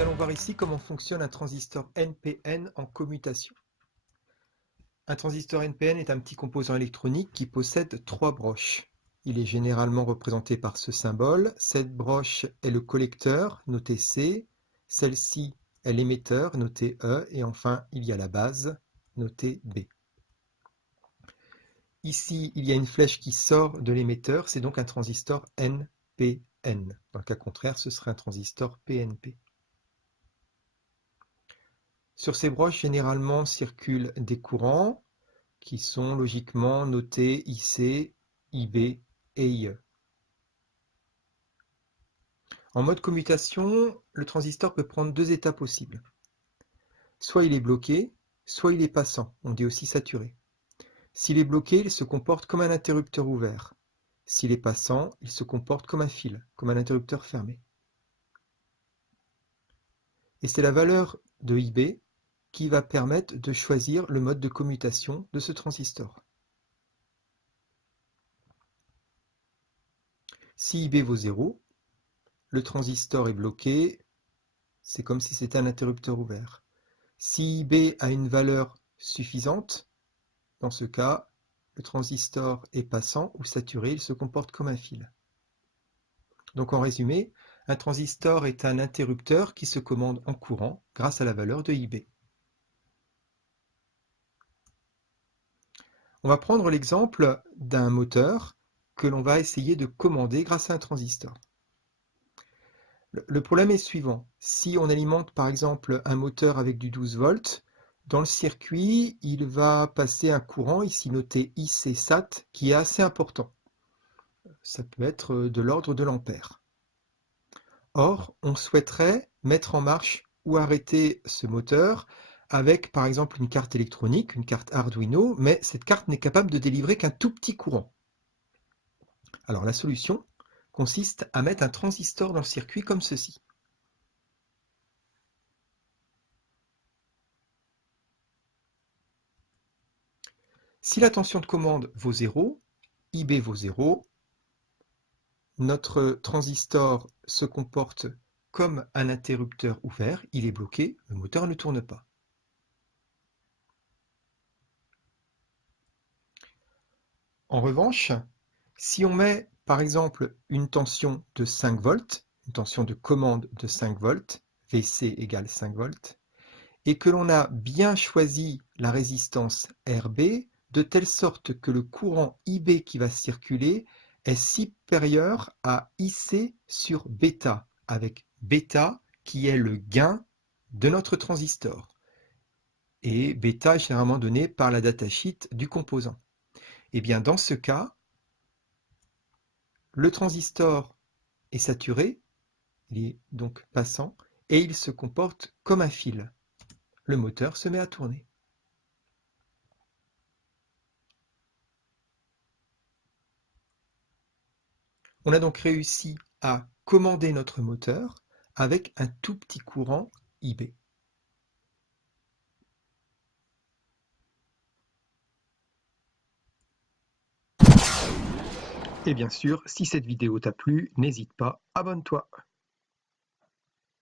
Nous allons voir ici comment fonctionne un transistor NPN en commutation. Un transistor NPN est un petit composant électronique qui possède 3 broches. Il est généralement représenté par ce symbole. Cette broche est le collecteur, noté C. Celle-ci est l'émetteur, noté E. Et enfin, il y a la base, noté B. Ici, il y a une flèche qui sort de l'émetteur, c'est donc un transistor NPN. Dans le cas contraire, ce serait un transistor PNP. Sur ces broches, généralement, circulent des courants qui sont logiquement notés IC, IB et IE. En mode commutation, le transistor peut prendre 2 états possibles. Soit il est bloqué, soit il est passant, on dit aussi saturé. S'il est bloqué, il se comporte comme un interrupteur ouvert. S'il est passant, il se comporte comme un fil, comme un interrupteur fermé. Et c'est la valeur de IB qui va permettre de choisir le mode de commutation de ce transistor. Si IB vaut 0, le transistor est bloqué, c'est comme si c'était un interrupteur ouvert. Si IB a une valeur suffisante, dans ce cas, le transistor est passant ou saturé, il se comporte comme un fil. Donc en résumé, un transistor est un interrupteur qui se commande en courant grâce à la valeur de IB. On va prendre l'exemple d'un moteur que l'on va essayer de commander grâce à un transistor. Le problème est suivant. Si on alimente par exemple un moteur avec du 12 volts, dans le circuit, il va passer un courant, ici noté IC SAT, qui est assez important. Ça peut être de l'ordre de l'ampère. Or, on souhaiterait mettre en marche ou arrêter ce moteur avec par exemple une carte électronique, une carte Arduino, mais cette carte n'est capable de délivrer qu'un tout petit courant. Alors la solution consiste à mettre un transistor dans le circuit comme ceci. Si la tension de commande vaut 0, IB vaut 0, notre transistor se comporte comme un interrupteur ouvert, il est bloqué, le moteur ne tourne pas. En revanche, si on met par exemple une tension de 5 volts, une tension de commande de 5 volts, VC égale 5 volts, et que l'on a bien choisi la résistance RB, de telle sorte que le courant IB qui va circuler est supérieur à IC sur bêta, avec bêta qui est le gain de notre transistor. Et bêta est généralement donné par la datasheet du composant. Et bien dans ce cas, le transistor est saturé, il est donc passant, et il se comporte comme un fil. Le moteur se met à tourner. On a donc réussi à commander notre moteur avec un tout petit courant IB. Et bien sûr, si cette vidéo t'a plu, n'hésite pas, abonne-toi.